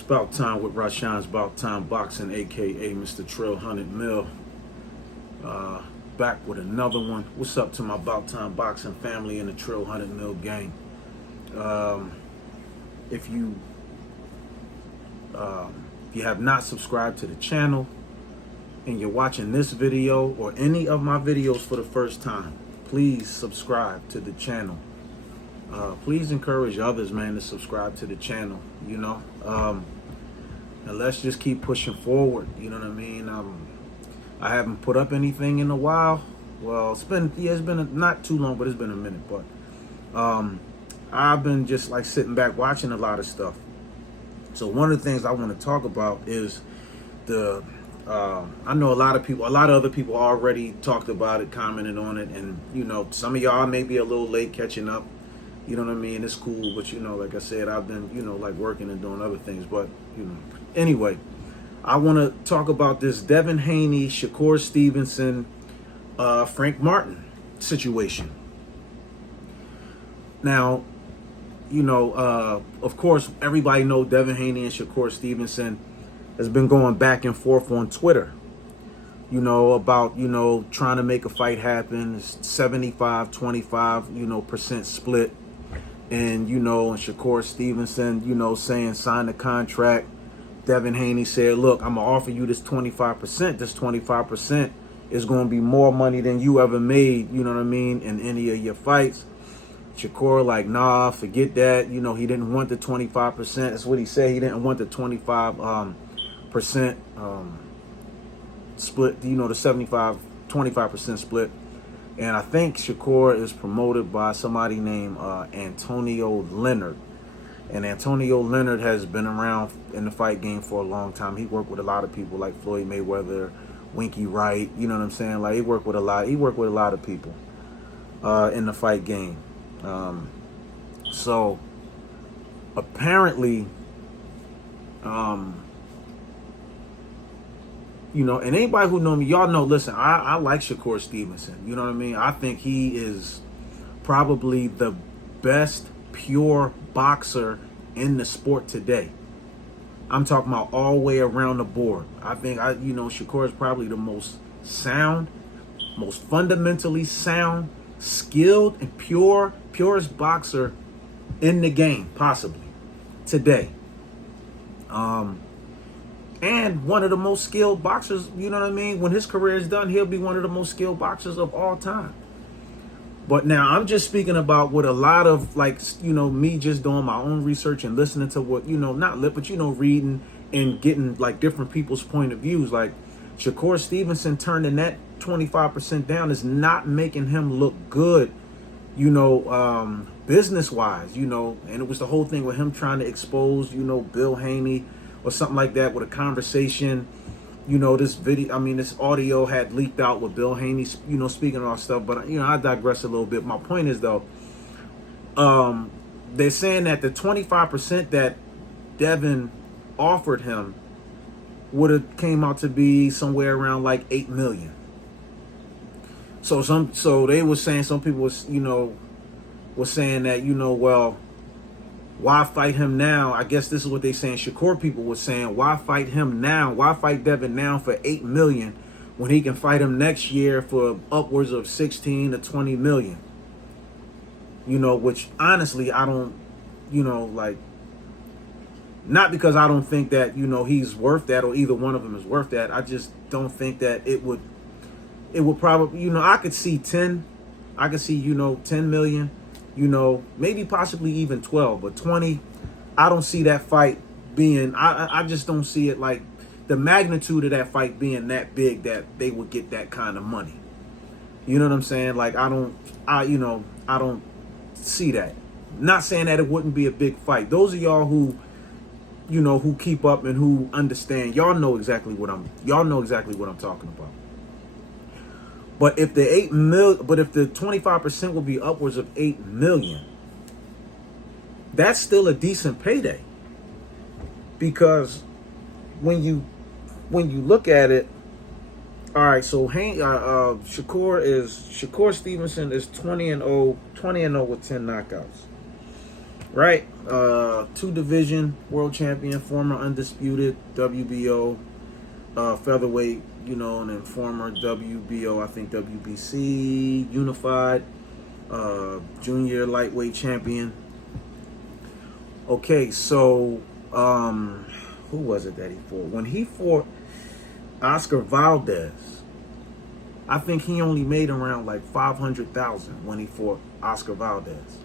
It's about time with Rashawn's About Time Boxing, aka Mr. Trill 100 Mil. Back with another one. What's up to my About Time Boxing family and the Trill 100 Mil gang? If you have not subscribed to the channel and you're watching this video or any of my videos for the first time, please subscribe to the channel. Please encourage others, man, to subscribe to the channel, you know, and let's just keep pushing forward. You know what I mean? I haven't put up anything in a while. Well, it's been not too long, but it's been a minute. But I've been just like sitting back watching a lot of stuff. So one of the things I want to talk about is I know a lot of other people already talked about it, commented on it, and you know, some of y'all may be a little late catching up. You know what I mean? It's cool, but you know, like I said, I've been, you know, like working and doing other things. But you know, anyway, I want to talk about this Devin Haney, Shakur Stevenson, Frank Martin situation. Now, you know, of course, everybody know Devin Haney and Shakur Stevenson has been going back and forth on Twitter, you know, about, you know, trying to make a fight happen. It's 75-25, you know, percent split. And, you know, and Shakur Stevenson, you know, saying sign the contract. Devin Haney said, look, I'm going to offer you this 25%. This 25% is going to be more money than you ever made, you know what I mean, in any of your fights. Shakur like, nah, forget that. You know, he didn't want the 25%. That's what he said. He didn't want the 25% split, you know, the 25% split. And I think Shakur is promoted by somebody named Antonio Leonard. And Antonio Leonard has been around in the fight game for a long time. He worked with a lot of people like Floyd Mayweather, Winky Wright, you know what I'm saying? Like he worked with a lot of people in the fight game. So apparently, you know, and anybody who know me, y'all know, listen, I like Shakur Stevenson. You know what I mean? I think he is probably the best pure boxer in the sport today. I'm talking about all the way around the board. I think, you know, Shakur is probably the most sound, most fundamentally sound, skilled and purest boxer in the game, possibly, today. And one of the most skilled boxers, you know what I mean? When his career is done, he'll be one of the most skilled boxers of all time. But now I'm just speaking about what a lot of, like, you know, me just doing my own research and listening to what, you know, but, you know, reading and getting like different people's point of views. Like Shakur Stevenson turning that 25% down is not making him look good, you know, business wise, you know, and it was the whole thing with him trying to expose, you know, Bill Haney or something like that with a conversation. You know, this audio had leaked out with Bill Haney, you know, speaking all stuff. But, you know, I digress a little bit. My point is, though, they're saying that the 25% that Devin offered him would have came out to be somewhere around like $8 million. So they were saying, some people was, you know, was saying that, you know, well, why fight him now? I guess this is what they saying. Shakur people were saying, why fight him now? Why fight Devin now for $8 million when he can fight him next year for upwards of 16 to 20 million? You know, which honestly, I don't, you know, like, not because I don't think that, you know, he's worth that or either one of them is worth that. I just don't think that it would probably, you know, I could see 10, you know, 10 million. You know, maybe possibly even 12, but 20, I don't see that fight being, I just don't see it, like the magnitude of that fight being that big that they would get that kind of money. You know what I'm saying? Like, I don't see that. Not saying that it wouldn't be a big fight. Those of y'all who, you know, who keep up and who understand, y'all know exactly what I'm talking about. But if the 25% will be upwards of 8 million, that's still a decent payday. Because when you look at it, all right, so Shakur Stevenson is 20-0 with 10 knockouts. right? Two division world champion, former undisputed WBO featherweight, you know, and then former WBO, I think WBC unified junior lightweight champion. Okay, so who was it that he fought? When he fought Oscar Valdez, I think he only made around like 500,000 when he fought Oscar Valdez.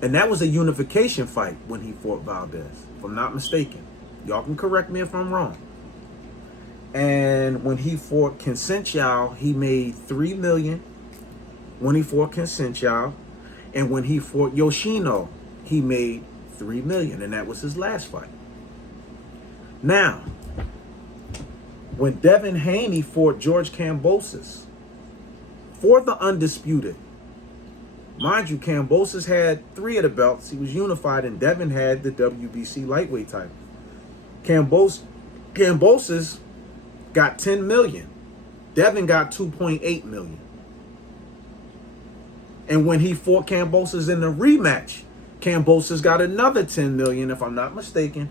And that was a unification fight when he fought Valdez, if I'm not mistaken. Y'all can correct me if I'm wrong. And when he fought Consensual, he made 3 million when he fought Consensual. And when he fought Yoshino, he made 3 million, and that was his last fight. Now, when Devin Haney fought George Kambosos for the undisputed, mind you, Kambosos had 3 of the belts. He was unified, and Devin had the WBC lightweight title. Kambosos got 10 million. Devin got 2.8 million. And when he fought Kambosos in the rematch, Kambosos got another 10 million, if I'm not mistaken,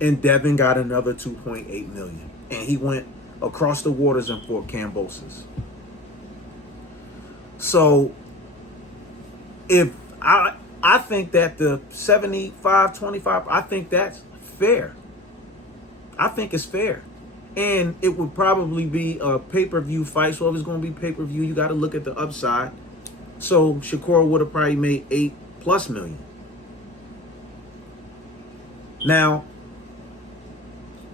and Devin got another 2.8 million. And he went across the waters and fought Kambosos. So if I think that the 75-25, I think that's fair. I think it's fair. And it would probably be a pay-per-view fight. So if it's going to be pay-per-view, you got to look at the upside. So Shakur would have probably made 8+ million. Now,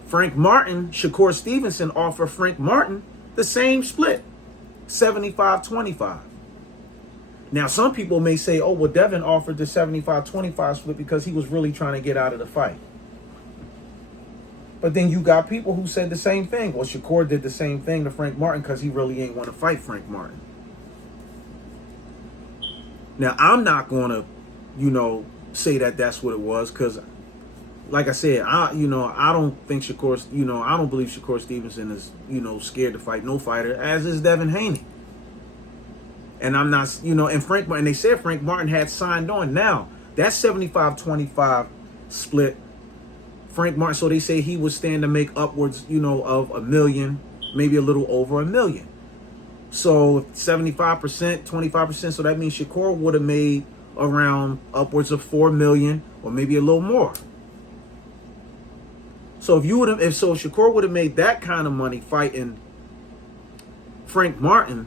Frank Martin, Shakur Stevenson offered Frank Martin the same split, 75-25. Now, some people may say, oh, well, Devin offered the 75-25 split because he was really trying to get out of the fight. But then you got people who said the same thing. Well, Shakur did the same thing to Frank Martin because he really ain't want to fight Frank Martin. Now, I'm not going to, say that that's what it was because, like I said, I don't think Shakur, I don't believe Shakur Stevenson is, scared to fight no fighter, as is Devin Haney. And I'm not, and Frank Martin, they said Frank Martin had signed on. Now, that 75-25 split, Frank Martin, so they say he would stand to make upwards, of $1 million, maybe a little over $1 million. So 75%, 25%, so that means Shakur would have made around upwards of 4 million or maybe a little more. So if Shakur would have made that kind of money fighting Frank Martin,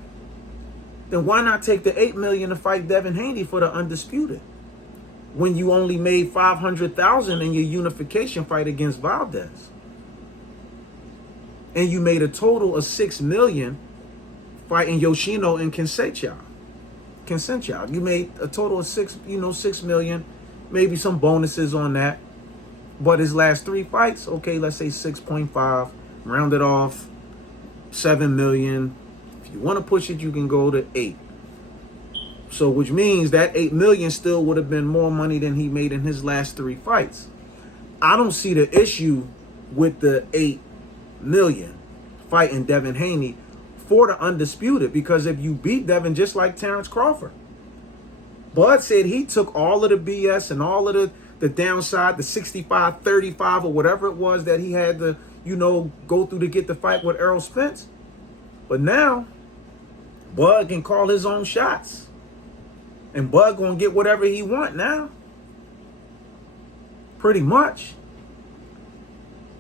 then why not take the 8 million to fight Devin Haney for the undisputed? When you only made 500,000 in your unification fight against Valdez. And you made a total of 6 million fighting Yoshino and Consensual. You made a total of 6 million, maybe some bonuses on that. But his last 3 fights, okay, let's say 6.5, round it off, 7 million. If you want to push it, you can go to 8. So which means that 8 million still would have been more money than he made in his last 3 fights. I don't see the issue with the 8 million fighting Devin Haney for the undisputed, because if you beat Devin just like Terrence Crawford, Bud said he took all of the BS and all of the downside, the 65-35 or whatever it was that he had to, go through to get the fight with Errol Spence. But now, Bud can call his own shots. And Bud gonna get whatever he want now. Pretty much.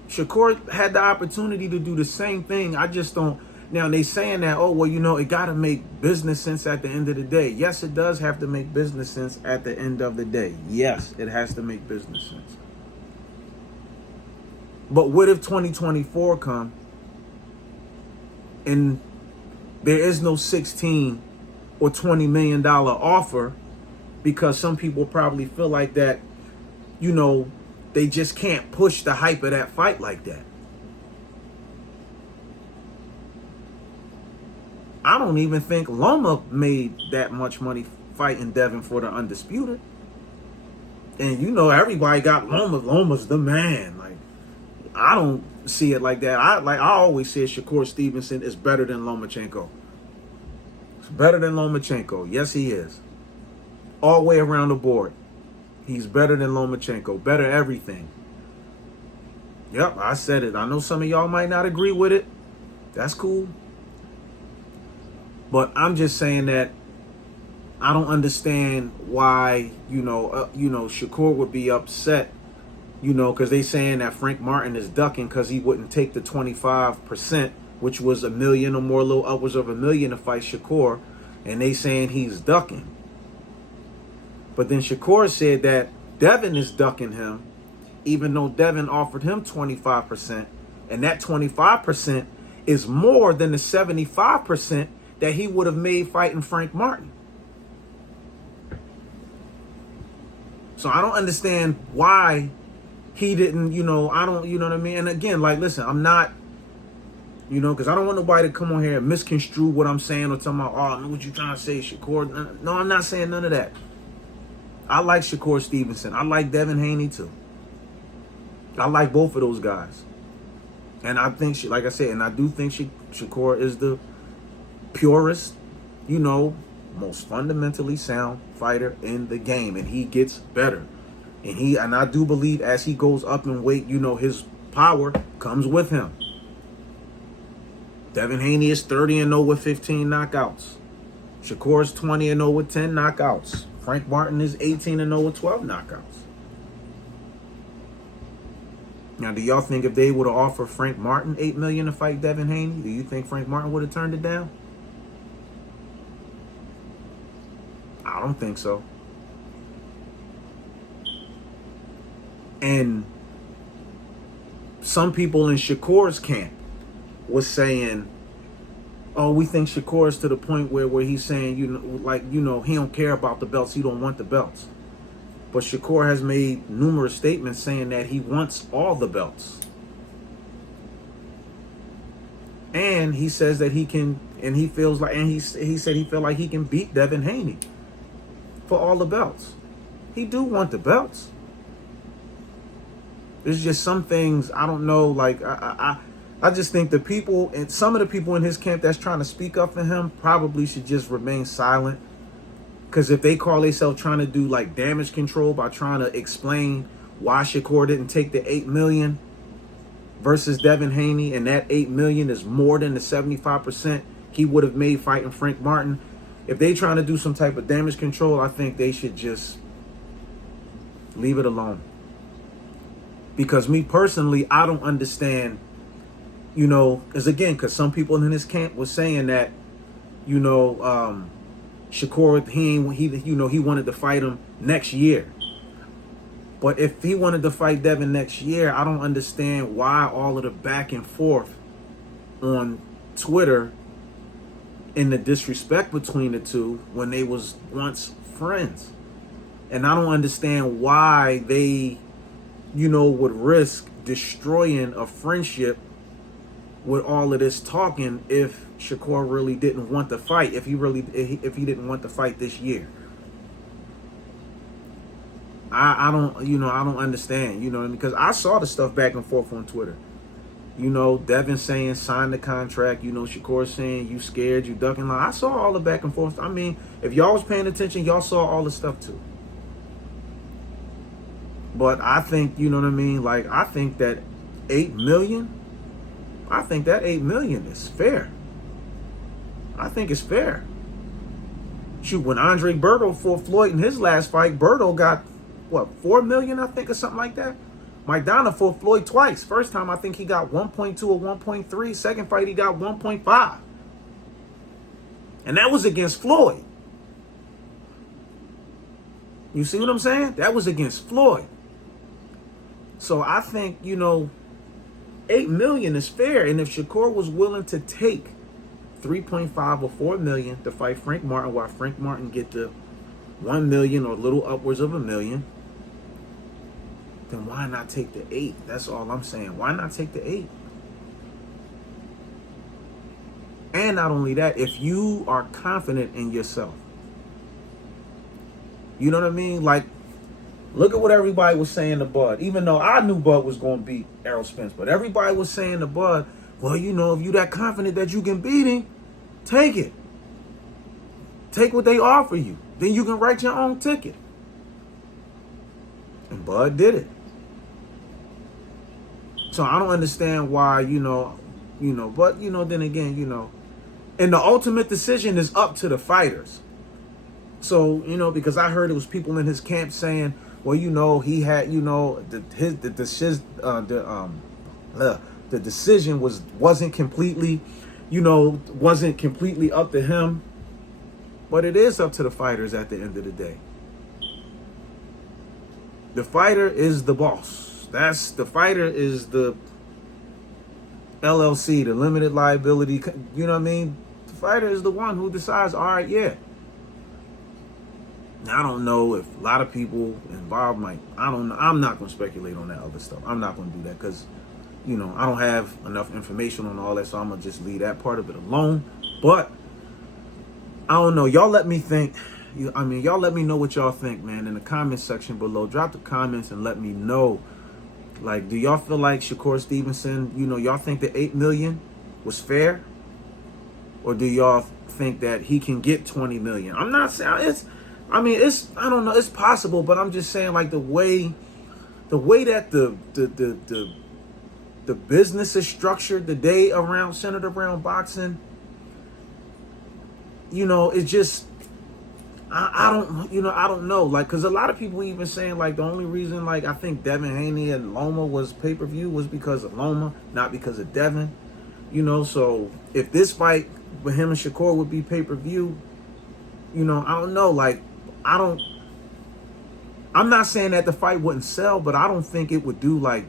Shakur had the opportunity to do the same thing. I just don't. Now, they saying that, oh, well, it got to make business sense at the end of the day. Yes, it does have to make business sense at the end of the day. Yes, it has to make business sense. But what if 2024 come and there is no 16 or $20 million offer, because some people probably feel like that, they just can't push the hype of that fight like that. I don't even think Loma made that much money fighting Devin for the undisputed. And everybody got Loma. Loma's the man. Like, I don't see it like that. I always say Shakur Stevenson is better than Lomachenko. It's better than Lomachenko. Yes, he is. All the way around the board. He's better than Lomachenko. Better everything. Yep, I said it. I know some of y'all might not agree with it. That's cool. But I'm just saying that I don't understand why, Shakur would be upset, because they saying that Frank Martin is ducking because he wouldn't take the 25%, which was $1 million or more, a little upwards of $1 million to fight Shakur, and they saying he's ducking. But then Shakur said that Devin is ducking him, even though Devin offered him 25%, and that 25% is more than the 75% that he would have made fighting Frank Martin. So I don't understand why he didn't, I don't, you know what I mean? And again, like, listen, I'm not, because I don't want nobody to come on here and misconstrue what I'm saying or tell me, oh, what you trying to say, Shakur? No, I'm not saying none of that. I like Shakur Stevenson. I like Devin Haney too. I like both of those guys. And I think, like I said, and I do think Shakur is the purest, most fundamentally sound fighter in the game, and he gets better. And I do believe as he goes up in weight, his power comes with him. Devin Haney is 30-0 with 15 knockouts. Shakur is 20-0 with 10 knockouts. Frank Martin is 18-0 with 12 knockouts. Now, do y'all think if they would have offered Frank Martin $8 million to fight Devin Haney, do you think Frank Martin would have turned it down? I don't think so. And some people in Shakur's camp was saying, oh, we think Shakur is to the point where he's saying, he don't care about the belts. He don't want the belts. But Shakur has made numerous statements saying that he wants all the belts. And he says that he can, and he feels like, and he said he felt like he can beat Devin Haney for all the belts. He do want the belts. There's just some things, I don't know, like, I just think the people, and some of the people in his camp that's trying to speak up for him probably should just remain silent. Because if they call themselves trying to do like damage control by trying to explain why Shakur didn't take the $8 million versus Devin Haney, and that $8 million is more than the 75% he would have made fighting Frank Martin. If they trying to do some type of damage control, I think they should just leave it alone. Because me personally, I don't understand, because some people in his camp was saying that, Shakur, he wanted to fight him next year. But if he wanted to fight Devin next year, I don't understand why all of the back and forth on Twitter and the disrespect between the two when they was once friends. And I don't understand why they, would risk destroying a friendship with all of this talking if Shakur really didn't want to fight, if he didn't want to fight this year. I don't understand, because I saw the stuff back and forth on Twitter. Devin saying sign the contract, Shakur saying you scared, you ducking. I saw all the back and forth. I mean, if y'all was paying attention, y'all saw all the stuff too. But I think, like, I think that $8 million, I think that $8 million is fair. I think it's fair. Shoot, when Andre Berto fought Floyd in his last fight, Berto got, $4 million, I think, or something like that? Maidana fought Floyd twice. First time, I think he got 1.2 or 1.3. Second fight, he got 1.5. And that was against Floyd. You see what I'm saying? That was against Floyd. So I think, $8 million is fair. And if Shakur was willing to take 3.5 or 4 million to fight Frank Martin, while Frank Martin get the 1 million or a little upwards of $1 million, then why not take the 8? That's all I'm saying. Why not take the 8? And not only that, if you are confident in yourself, you know what I mean? Like, look at what everybody was saying to Bud. Even though I knew Bud was going to beat Errol Spence, but everybody was saying to Bud, well, if you that confident that you can beat him, take it. Take what they offer you. Then you can write your own ticket. And Bud did it. So I don't understand why, but then again, and the ultimate decision is up to the fighters. So, because I heard it was people in his camp saying, well, he had, the decision wasn't completely, wasn't completely up to him. But it is up to the fighters at the end of the day. The fighter is the boss. The fighter is the LLC, the limited liability. You know what I mean? The fighter is the one who decides, all right, yeah. Now, I don't know if a lot of people involved might, I don't know. I'm not going to speculate on that other stuff. I'm not going to do that because, I don't have enough information on all that. So I'm going to just leave that part of it alone. But I don't know. Y'all let me think. Y'all let me know what y'all think, man, in the comment section below. Drop the comments and let me know. Like, do y'all feel like Shakur Stevenson, y'all think the $8 million was fair? Or do y'all think that he can get $20 million? I'm not saying I don't know, it's possible, but I'm just saying, like, the way that the business is structured today centered around boxing, it's just, I don't know, like, because a lot of people even saying, like, the only reason, like, I think Devin Haney and Loma was pay-per-view was because of Loma, not because of Devin, so if this fight with him and Shakur would be pay-per-view, I don't know, like, I'm not saying that the fight wouldn't sell, but I don't think it would do, like,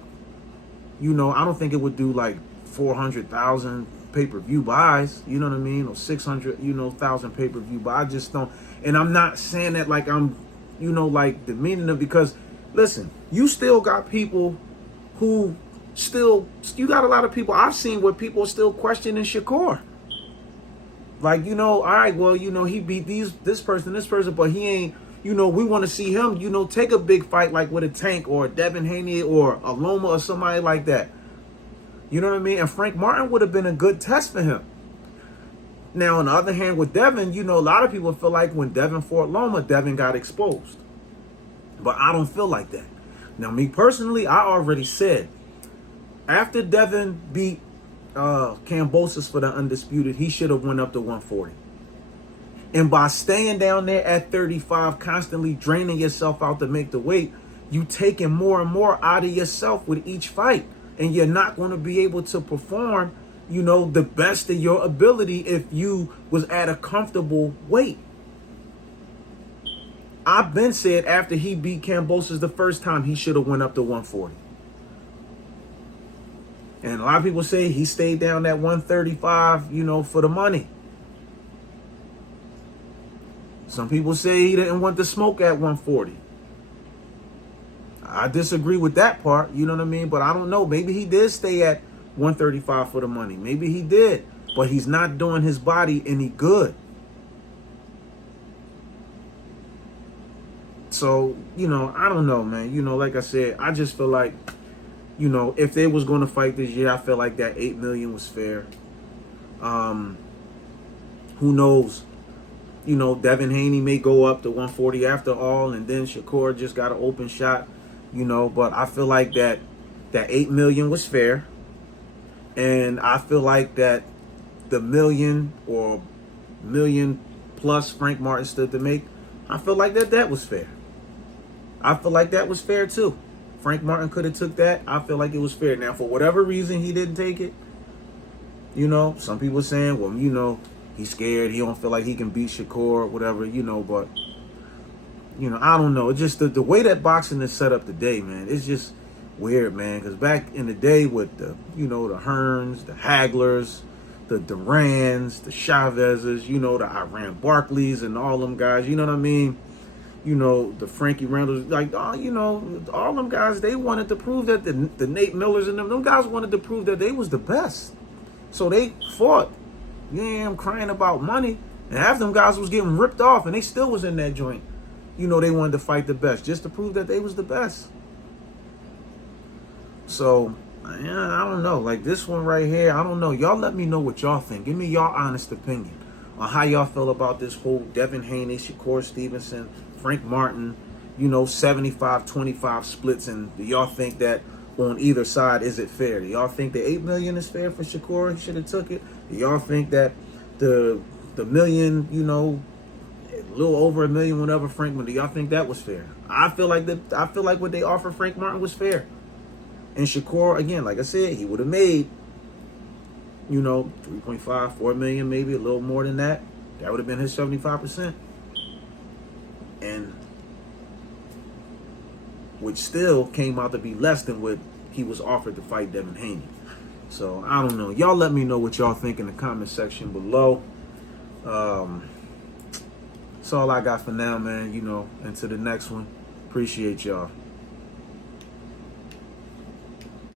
I don't think it would do, like, 400,000 pay-per-view buys, you know what I mean, or 600,000 pay-per-view buys. I just don't. And I'm not saying that like I'm, like demeaning them, because listen, you still got people who you got a lot of people I've seen where people are still questioning Shakur. Like, all right, well, he beat this person, but he ain't, we want to see him, take a big fight like with a Tank or a Devin Haney or a Loma or somebody like that. You know what I mean? And Frank Martin would have been a good test for him. Now, on the other hand, with Devin, a lot of people feel like when Devin fought Loma, Devin got exposed. But I don't feel like that. Now, me personally, I already said, after Devin beat Kambosos for the Undisputed, he should have went up to 140. And by staying down there at 35, constantly draining yourself out to make the weight, you taking more and more out of yourself with each fight. And you're not going to be able to perform, the best of your ability if you was at a comfortable weight. I've been said after he beat Kambosos the first time, he should have went up to 140. And a lot of people say he stayed down at 135, for the money. Some people say he didn't want to smoke at 140. I disagree with that part, you know what I mean? But I don't know. Maybe he did stay at 135 for the money. Maybe he did. But he's not doing his body any good. So, I don't know, man. Like I said, I just feel like, if they was going to fight this year, I feel like that $8 million was fair. Who knows? Devin Haney may go up to 140 after all, and then Shakur just got an open shot. But I feel like that $8 million was fair. And I feel like that the $1 million or $1 million plus Frank Martin stood to make, I feel like that was fair. I feel like that was fair too. Frank Martin could have took that. I feel like it was fair. Now, for whatever reason he didn't take it, some people are saying, well, he's scared. He don't feel like he can beat Shakur, whatever, but I don't know. It's just the way that boxing is set up today, man. It's just weird, man. Because back in the day with the, the Hearns, the Haglers, the Durans, the Chavezes, the Iran Barkleys and all them guys, you know what I mean? The Frankie Randalls, like, all them guys, they wanted to prove that the Nate Millers and them guys wanted to prove that they was the best. So they fought. Yeah, I'm crying about money. And half them guys was getting ripped off and they still was in that joint. They wanted to fight the best just to prove that they was the best. So, yeah, I don't know. Like this one right here, I don't know. Y'all let me know what y'all think. Give me y'all honest opinion on how y'all feel about this whole Devin Haney, Shakur Stevenson, Frank Martin, 75-25 splits, and do y'all think that on either side is it fair? Do y'all think the $8 million is fair for Shakur? He should have took it. Do y'all think that the million, a little over $1 million, whatever, Frank, do y'all think that was fair? I feel like what they offered Frank Martin was fair. And Shakur, again, like I said, he would have made 3.5, 4 million, maybe a little more than that. That would have been his 75%. And which still came out to be less than what he was offered to fight Devin Haney. So, I don't know. Y'all let me know what y'all think in the comment section below. That's all I got for now, man. Until the next one. Appreciate y'all.